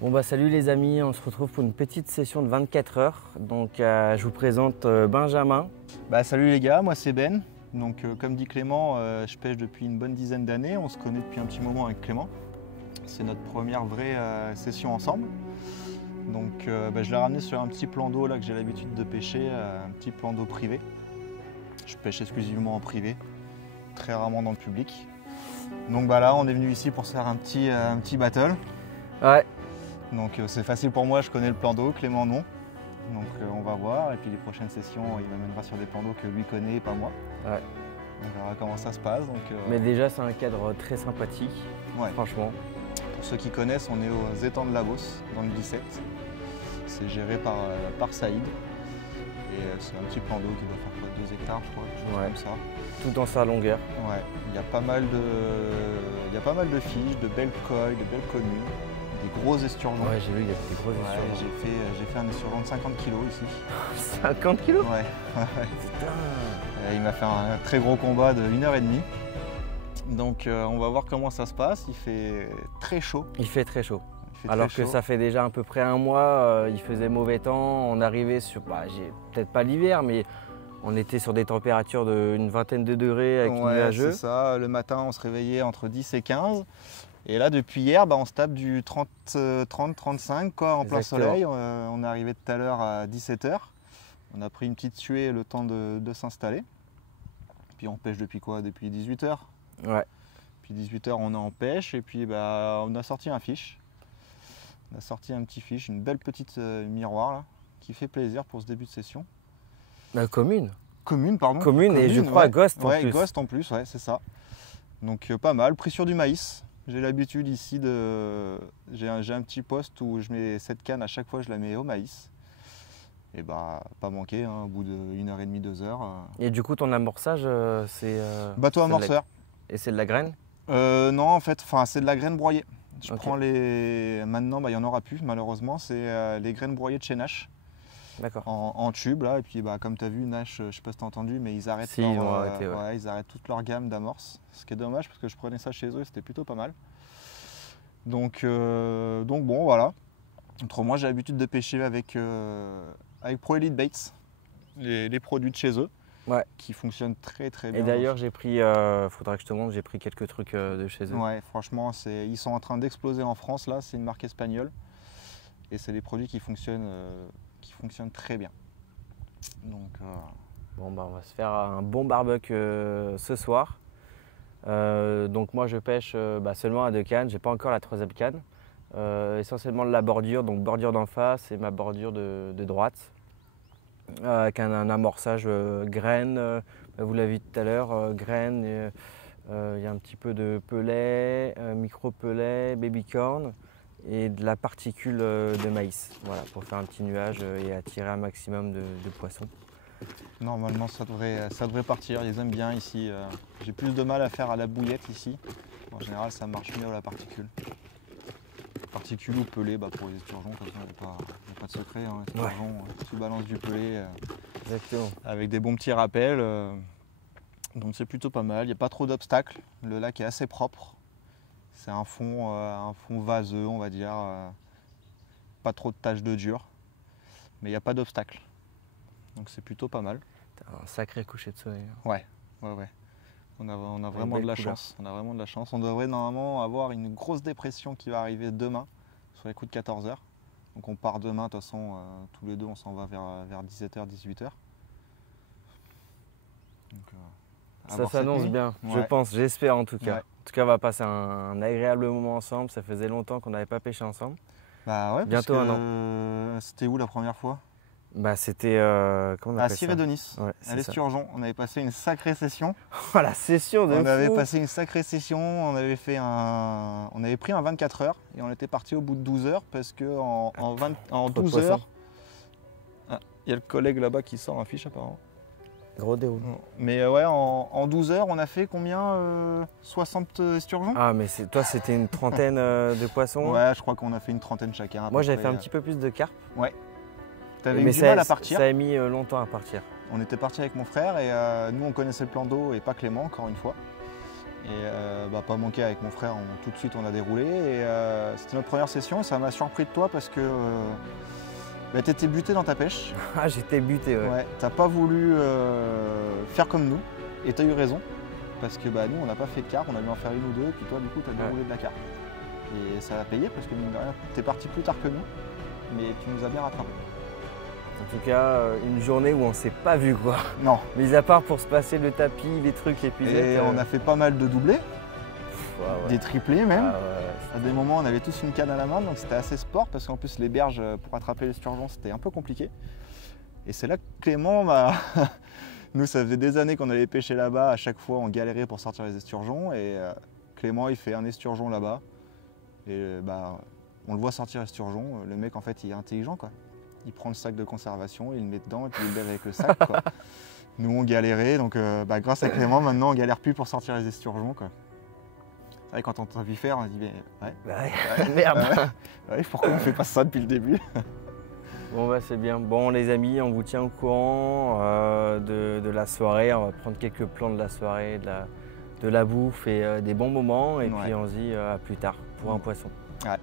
Bon bah salut les amis, on se retrouve pour une petite session de 24 heures. Donc je vous présente Benjamin. Salut les gars, moi c'est Ben. Donc comme dit Clément, je pêche depuis une bonne dizaine d'années. On se connaît depuis un petit moment avec Clément. C'est notre première vraie session ensemble. Donc je l'ai ramené sur un petit plan d'eau là que j'ai l'habitude de pêcher, un petit plan d'eau privé. Je pêche exclusivement en privé, très rarement dans le public. Donc là on est venu ici pour se faire un petit battle. Ouais. Donc c'est facile pour moi, je connais le plan d'eau, Clément non. Donc on va voir, et puis les prochaines sessions, il m'amènera sur des plans d'eau que lui connaît et pas moi. Ouais. On verra comment ça se passe. Mais déjà c'est un cadre très sympathique, ouais. Franchement. Pour ceux qui connaissent, on est aux étangs de la Beauce, dans le 17. C'est géré par Saïd. Et c'est un petit plan d'eau qui doit faire quoi, 2 hectares je crois, quelque chose comme ça. Tout dans sa longueur. Ouais, il y a pas mal de fiches, de belles coilles, de belles communes. Des gros esturgeons. Ouais, j'ai vu, il y a des gros esturgeons. J'ai fait un esturgeon de 50 kg ici. 50 kg? Ouais. Putain. Il m'a fait un très gros combat de 1h30. Donc on va voir comment ça se passe. Il fait très chaud. Il fait très chaud. Alors que ça fait déjà à peu près un mois, il faisait mauvais temps. On arrivait sur, peut-être pas l'hiver, mais on était sur des températures d'une vingtaine de degrés avec nuageux. C'est ça. Le matin, on se réveillait entre 10 et 15. Et là, depuis hier, on se tape du 30-35 en plein soleil. On est arrivé tout à l'heure à 17 h. On a pris une petite suée le temps de s'installer. Puis on pêche depuis quoi? Depuis 18 h. Ouais. Puis 18 h, on est en pêche. Et puis on a sorti un fiche. On a sorti un petit fiche, une belle petite miroir là, qui fait plaisir pour ce début de session. Commune. Commune, pardon. Commune et je crois Ghost en plus. Ghost en plus, ouais, c'est ça. Donc pas mal. Pris sur du maïs. J'ai l'habitude ici j'ai un petit poste où je mets cette canne à chaque fois, je la mets au maïs. Et pas manquer, au bout de 1h30, 2 h. Et du coup ton amorçage c'est bateau amorceur. Et c'est de la graine? Non en fait, c'est de la graine broyée. Je prends maintenant il n'y en aura plus malheureusement, c'est les graines broyées de chez Nash. D'accord. En tube là, et puis comme tu as vu Nash, je sais pas si tu as entendu, mais ils arrêtent, ils arrêtent toute leur gamme d'amorces. Ce qui est dommage parce que je prenais ça chez eux et c'était plutôt pas mal. Donc bon voilà. Autrement j'ai l'habitude de pêcher avec Pro Elite Baits, les produits de chez eux, qui fonctionnent très très bien. Et d'ailleurs j'ai pris, faudra que je te montre, j'ai pris quelques trucs de chez eux. Ouais, franchement ils sont en train d'exploser en France là, c'est une marque espagnole et c'est des produits qui fonctionnent très bien. Donc bon on va se faire un bon barbecue ce soir. Donc moi je pêche seulement à 2 cannes, j'ai pas encore la 3e canne. Essentiellement de la bordure, donc bordure d'en face et ma bordure de droite. Avec un amorçage graines, vous l'avez vu tout à l'heure, graines, il y a un petit peu de pellet, micro-pellet, baby-corn et de la particule de maïs, voilà, pour faire un petit nuage et attirer un maximum de poissons. Normalement ça devrait partir, ils aiment bien ici. J'ai plus de mal à faire à la bouillette ici. En général ça marche mieux à la particule. Particule ou pelé pour les esturgeons, de toute façon il n'y a pas de secret. Esturgeon, tu balances du pelé avec des bons petits rappels. Donc c'est plutôt pas mal, il n'y a pas trop d'obstacles. Le lac est assez propre. C'est un fond vaseux, on va dire. Pas trop de taches de dur. Mais il n'y a pas d'obstacles. Donc c'est plutôt pas mal. Un sacré coucher de soleil. Ouais. On a vraiment de la chance. On a vraiment de la chance. On devrait normalement avoir une grosse dépression qui va arriver demain, sur les coups de 14 h. Donc on part demain, de toute façon, tous les deux, on s'en va vers 17 h, 18 h. Ça s'annonce bien, je pense, j'espère en tout cas. Ouais. En tout cas, on va passer un agréable moment ensemble. Ça faisait longtemps qu'on n'avait pas pêché ensemble. Bientôt un an. C'était où la première fois? C'était à Sirédonis, à l'Esturgeon. On avait passé une sacrée session. La session de On avait passé une sacrée session. On avait pris un 24 h et on était parti au bout de 12 h parce que en 12 h, il y a le collègue là-bas qui sort un fiche apparemment. Gros déroule. Mais en 12 h, on a fait combien 60 esturgeons. Ah, mais toi, c'était une trentaine de poissons. Ouais, je crois qu'on a fait une trentaine chacun. Moi, j'avais fait un petit peu plus de carpe. Ouais. T'avais eu du mal à partir. Ça a mis longtemps à partir. On était parti avec mon frère et nous, on connaissait le plan d'eau et pas Clément, encore une fois. Et pas manqué avec mon frère, tout de suite on a déroulé. Et c'était notre première session et ça m'a surpris de toi parce que tu étais buté dans ta pêche. Ah, j'étais buté, ouais. Ouais, t'as pas voulu faire comme nous et tu as eu raison. Parce que nous on n'a pas fait de carpe, on a dû en faire une ou deux, et puis toi du coup tu as déroulé de la carpe. Et ça a payé parce que mine de rien, t'es parti plus tard que nous, mais tu nous as bien rattrapé. En tout cas, une journée où on s'est pas vu quoi. Non. Mis à part pour se passer le tapis, les trucs, les puzettes. Et on a fait pas mal de doublés, des triplés même. À des moments on avait tous une canne à la main, donc c'était assez sport parce qu'en plus les berges pour attraper les sturgeons c'était un peu compliqué. Et c'est là que Clément nous ça faisait des années qu'on allait pêcher là-bas, à chaque fois on galérait pour sortir les esturgeons et Clément il fait un esturgeon là-bas. Et on le voit sortir esturgeon, le mec en fait il est intelligent quoi. Il prend le sac de conservation, il le met dedans et puis il le lève avec le sac quoi. Nous on galérait donc grâce à Clément maintenant on galère plus pour sortir les esturgeons quoi. C'est vrai quand on t'a vu faire on dit Merde. Pourquoi on fait pas ça depuis le début? Bon c'est bien. Bon les amis, on vous tient au courant de la soirée, on va prendre quelques plans de la soirée, de la bouffe et des bons moments et puis on se dit à plus tard pour un poisson. Ouais.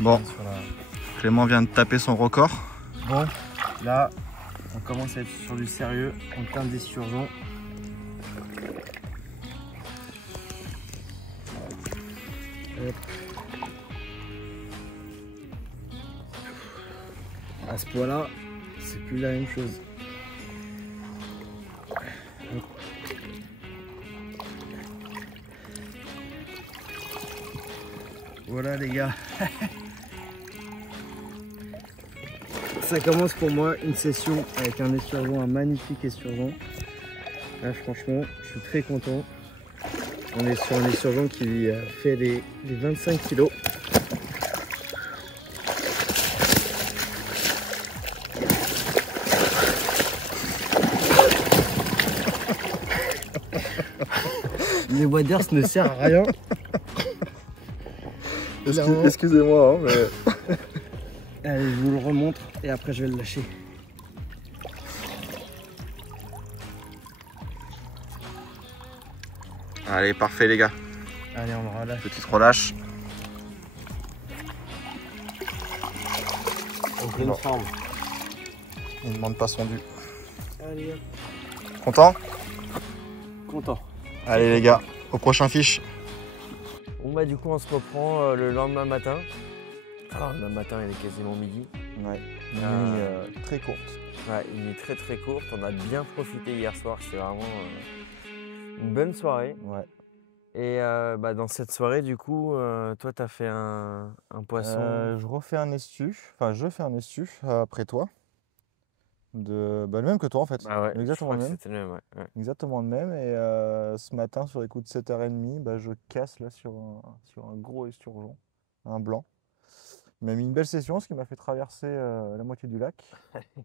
Bon, Clément vient de taper son record. Bon, là, on commence à être sur du sérieux en termes d'esturgeon. À ce point-là, c'est plus la même chose. Voilà les gars. Ça commence pour moi une session avec un esturgeon, un magnifique esturgeon. Là franchement, je suis très content. On est sur un esturgeon qui fait les 25 kg. Les waders ne servent à rien. Excusez-moi, hein, mais... Allez, je vous le remontre et après je vais le lâcher. Allez, parfait les gars. Allez, on le relâche. Petite relâche. En pleine forme. Il ne demande pas son dû. Allez, hop. Content? Content. Allez les gars, au prochain fiche. Bon bah du coup on se reprend le lendemain matin. Alors le lendemain matin il est quasiment midi. Ouais, une nuit très courte. Ouais, une nuit très très courte. On a bien profité hier soir, c'était vraiment une bonne soirée. Ouais. Et bah, dans cette soirée du coup, toi t'as fait un poisson. Je refais un estu, enfin je fais un estu après toi. Le même que toi en fait. Ah ouais, Exactement je crois le que même. c'était le même, ouais. Exactement le même. Et ce matin, sur les coups de 7h30, bah, je casse là sur un gros esturgeon, un blanc. Il m'a mis une belle session, ce qui m'a fait traverser la moitié du lac.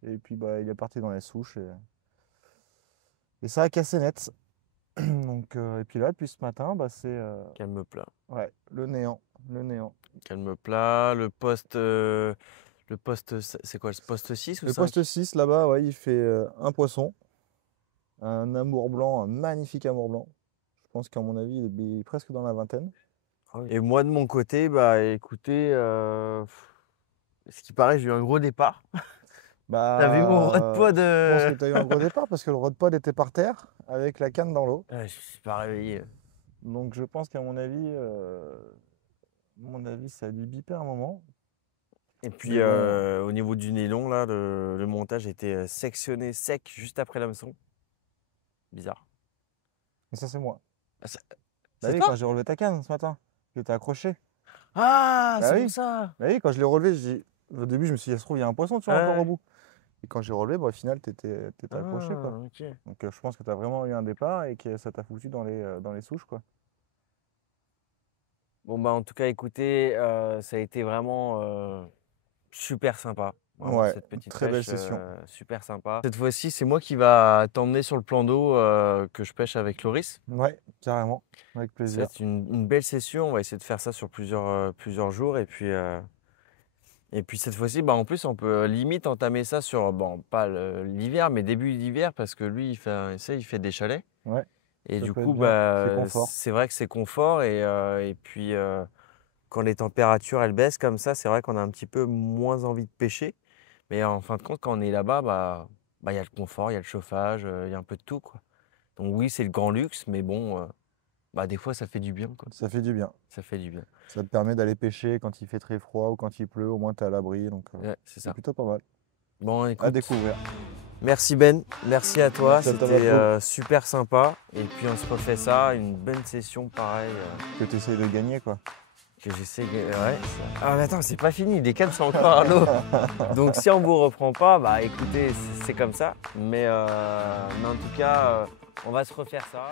Et puis bah, il est parti dans les souches et ça a cassé net. Donc, et puis là, depuis ce matin, bah, c'est Calme plat. ouais, le néant. Le néant. Calme plat, le poste, c'est quoi, le poste 6 ou Le 5? poste 6 là-bas, ouais, il fait un poisson, un amour blanc, un magnifique amour blanc. Je pense qu'à mon avis, il est presque dans la vingtaine. Et moi de mon côté, bah écoutez, ce qui paraît, j'ai eu un gros départ. T'as vu mon rod pod Je pense que tu as eu un gros départ parce que le rod pod était par terre avec la canne dans l'eau. Je me suis pas réveillé. Donc je pense qu'à mon avis, ça a dû biper un moment. Et puis Mais bon. au niveau du nylon, là, le montage était sectionné sec juste après l'hameçon. Bizarre. Et ça, c'est moi. Ah, c'est Bah oui, toi? quand j'ai relevé ta canne ce matin, que t'as accroché. Ah, Bah c'est oui. pour ça. Bah oui, quand je l'ai relevé, au début, je me suis dit, ça se trouve, il y a un poisson, tu vois, encore Ouais. au bout. Et quand j'ai relevé, bah, au final, t'étais accroché, quoi. Ah, ok. Donc je pense que tu as vraiment eu un départ et que ça t'a foutu dans les souches, quoi. Bon bah en tout cas, écoutez, ça a été vraiment super sympa. Vraiment, Ouais, cette petite très belle pêche, session. super sympa. Cette fois-ci, c'est moi qui va t'emmener sur le plan d'eau que je pêche avec Loris. Ouais, carrément, avec Ça va plaisir. être une belle session. On va essayer de faire ça sur plusieurs jours. Et puis cette fois-ci, bah, en plus, on peut limite entamer ça sur, bon, pas l'hiver, mais début d'hiver, parce que lui, il fait des chalets. Ouais, Et ça du peut coup, être bien, bah, c'est confort. c'est vrai que c'est confort. Et puis, quand les températures elles baissent comme ça, c'est vrai qu'on a un petit peu moins envie de pêcher. Mais en fin de compte, quand on est là-bas, bah, y a le confort, il y a le chauffage, il y a un peu de tout, quoi. Donc oui, c'est le grand luxe, mais bon, bah, des fois, ça fait du bien, quoi. Ça fait du bien. Ça fait du bien. Ça te permet d'aller pêcher quand il fait très froid ou quand il pleut, au moins tu es à l'abri, donc Ouais, c'est c'est ça. plutôt pas mal. Bon, À écoute, découvrir. merci Ben, merci à toi, Merci à toi, c'était Marco. super sympa. Et puis on se refait ça, une bonne session pareil, Que tu essayes de gagner, quoi. que j'essaie. Ouais. Ah mais attends, c'est pas fini, les cannes sont encore à l'eau. Donc si on vous reprend pas, bah écoutez, c'est comme ça. Mais en tout cas, on va se refaire ça.